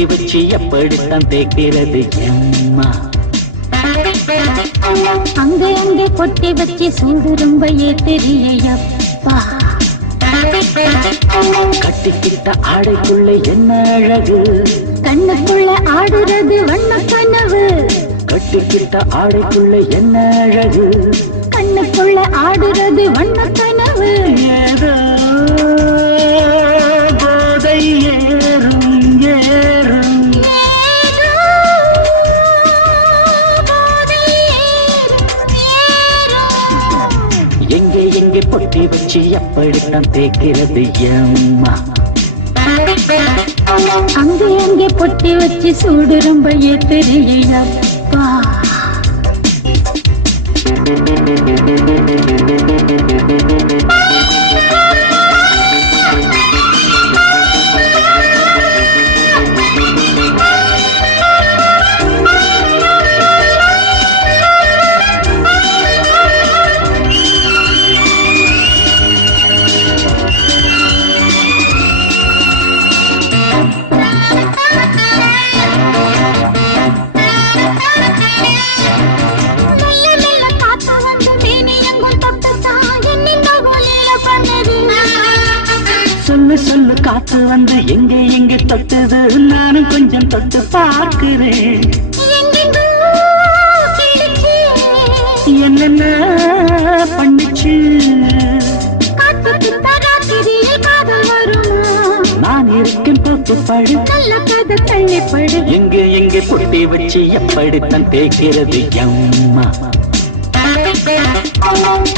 பொட்டி வச்சு எப்படித்தான் தேக்கிறது எம்மா? அங்க அங்கே பொட்டி வச்சு சூடு ரொம்ப ஏத்தெரியப்பா கட்டிக்கிட்ட ஆடைக்குள்ள என்ன அழகு? கண்ணுக்குள்ள ஆடுறது வண்ண கனவு. கட்டிக்கிட்ட ஆடைக்குள்ள என்ன அழகு? கண்ணுக்குள்ள ஆடுறது வண்ண கனவு. ஏதோ பொட்டி எப்படித்தான் தேக்கிறது எம்மா அங்கே அங்கே பொட்டி வச்சு சூடு ரொம்ப தெரியப்பா Thank you. சொல்லு சொல்லு காத்து வந்து எங்கே எங்க தொட்டது? நானும் கொஞ்சம் தொட்டு பார்க்கிறேன். என்னென்ன பண்ணுச்சு? காதல் நான் இருக்கேன் போட்டு பழு நல்ல கதை தள்ளிப்படு. எங்கே எங்க பொட்டி வச்சு எப்படித்தான் தேய்க்கிறது? அம்மா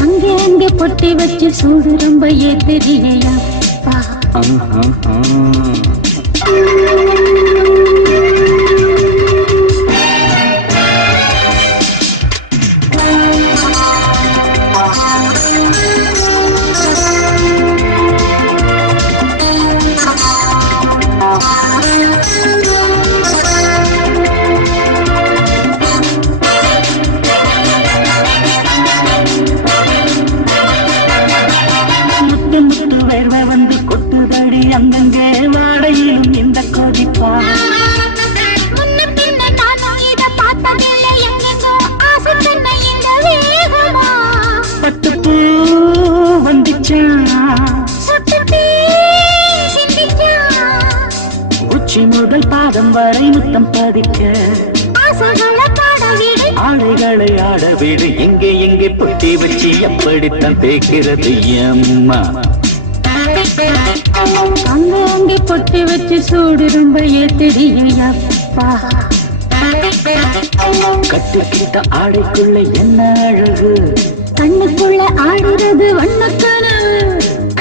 அங்கே அங்கே பொட்டி வச்சு சூடு ரொம்ப ஏத்தெரியப்பா Hmm. uh, uh. அங்கங்கே வாடையிலும் இந்த கொதிப்பா. பட்டுப்பூ வந்துச்சா? உச்சி முதல் பாதம் வரை முத்தம் பதிக்க. ஆடைகளை ஆட வீடு எங்கே எங்கே பொட்டி வச்சு எப்படித்தான் தேய்க்கிறது எம்மா அங்கே அங்கே பொட்டி வச்சு சூடு ரொம்ப ஏத்தெரியப்பா கட்டுக்கிட்ட ஆடைக்குள்ள என்ன அழகு? கண்ணுக்குள்ள ஆடுறது வண்ணக்கனவு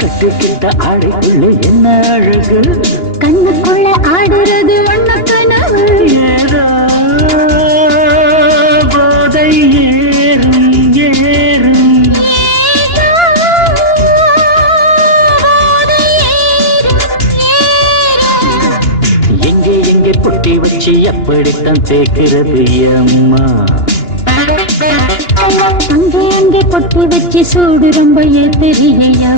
கட்டுக்கிட்ட ஆடைக்குள்ள என்ன அழகு? கண்ணுக்குள்ள ஆடுறது வச்சு அப்படித்தான் சேர்க்கிறது அம்மா. அங்கே அங்கே பொட்டு வச்சு சூடு ரொம்ப தெரியா